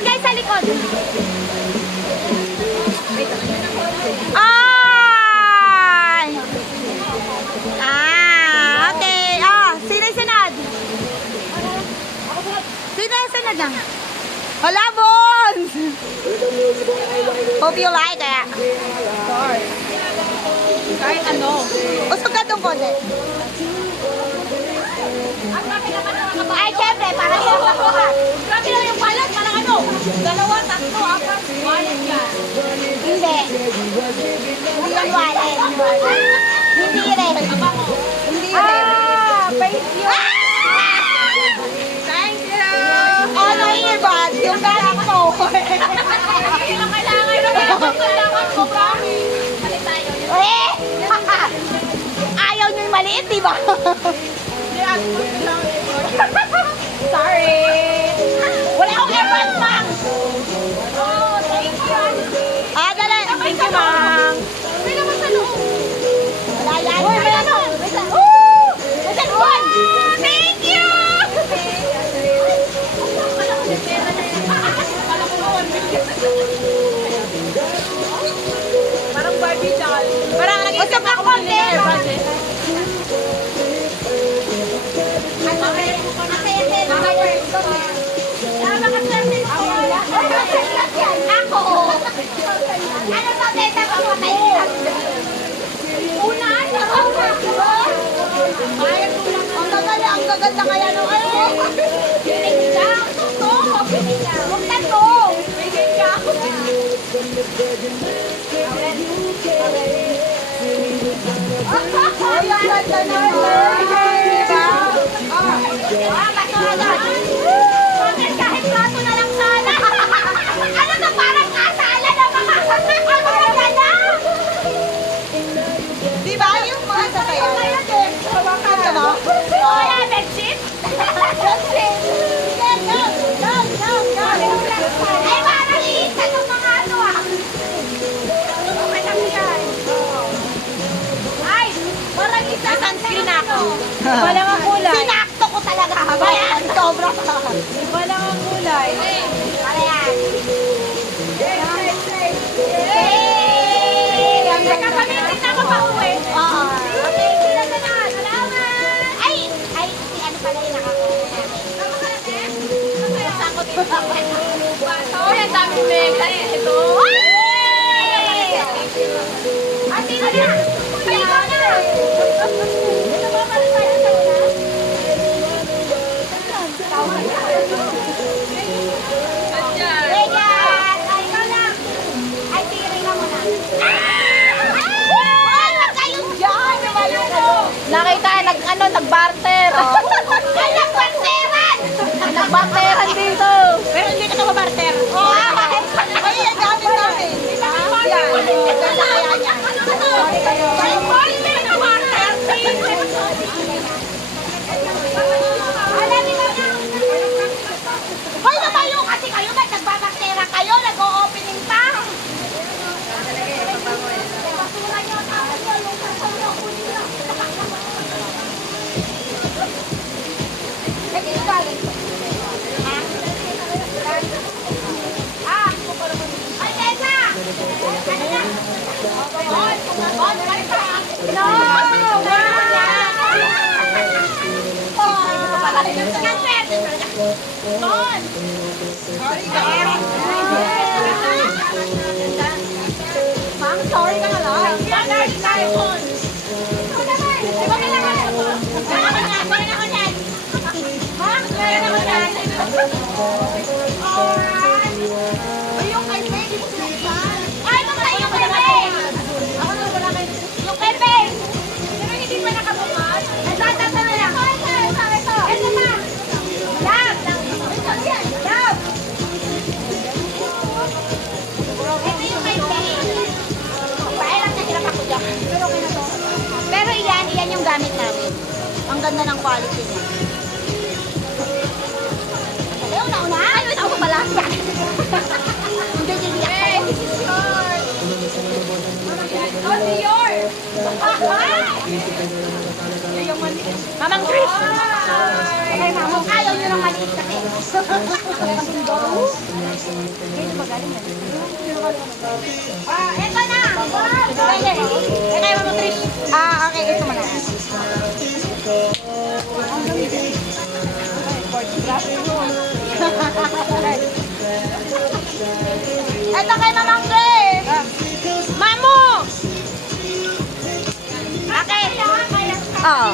Doon guys sa likod. Ay! Okay. Sino yung sunod? Sino yung sunod na? Hala, Bones! Hope you like it. Kahit ano. Usog ka doon konti. Ay, syempre, para yung makuha. Grabe lang yung balat, parang ano. 2, 3, 4, balat yan. Hindi. Hindi yung wallet. Hindi rin. Hindi rin. Thank you. Thank you. Ano earbud? Yung galing mo. Hindi lang kailangan ko, promise. Balik tayo. Eh! Ayaw nyo yung maliit, di ba? Sorry. Wala akong earbud, ma'am. Oh, thank you. Dali. Thank you, ma'am. May naman sa loob. Wala yan. Uy, may ano? May cellphone. Thank you. Parang Barbie doll. Parang naging Usap lang konti. Ako. Ano ba teta ko matay? Unahan na ako. Ang gaganda kaya nung ano. Huwag tato. Ay, ang ganda naman. Diba? Kahit plato na lang sana. Ano to, parang kasala na mga ganda. Diba yung mga sasayaw? Ano mo? Wala, bedsheet? Bedsheet. Ay, parang iisa ng mga ano ah. Okay lang yan. Ay, parang isa. May sunscreen ako. Wala nga kulay. Sinakto ko talaga. Bayan, sobra pa. Wala kang kulay. Para yan. May kapamitin ako pa uwi. Oo. Okay, sila na na. Salamat. Ay, si ano pala yung nakakuha namin. Sakot ko sa Uy, ang daming mega ito. Ah, sino na? Ikaw na. Ito ba para tayo sa una? Regan! Ay, ikaw lang. Ay, tiri ka muna. Ay, wag kayong dyan. Lumayo ko. Nakita, nag-barter. Ay, nagbarteran! Nag-barteran dito. Pero hindi ka nababarter. Oo. Ay, ang dami namin. Hoy, lumayo kasi kayo. Ba't nagbabartera kayo? Nag-o-opening pa. Basura niyo, tapos niyo, yung kasama ko niyo. Eh, dito galing. Ay, Tessa! Ano na? No! Don! Sorry ka. Ma'am, sorry ka na lang. Sorry tayo, Don. Ikaw naman. Di ba kailangan ko? Kailangan ako yan. Ma'am, kailangan ako yan. Alright. Ay, yung kay Faye, di mo sinagpan. Ay, mamay, yung kay Faye. Ako na wala kayo. Yung kay Faye. Pero hindi pa nakabukas. Nagtatata na lang. Ito. Ito na. Love. Love. Ito yung kay Faye. Pairap na hirap ako dyan. Pero okay na to. Pero iyan yung gamit namin. Ang ganda ng quality niya. Ayaw na una. Ayaw na ako pala. Hindi, hindi ako. Oh, Dior. Mamang Chris. Okay, mama. Ayaw nyo ng maliit kasi. Ito na! Okay, Mama Trish. Okay, ito mo na. Ito kay Mamang Grace. Mamu! Okay. Oo.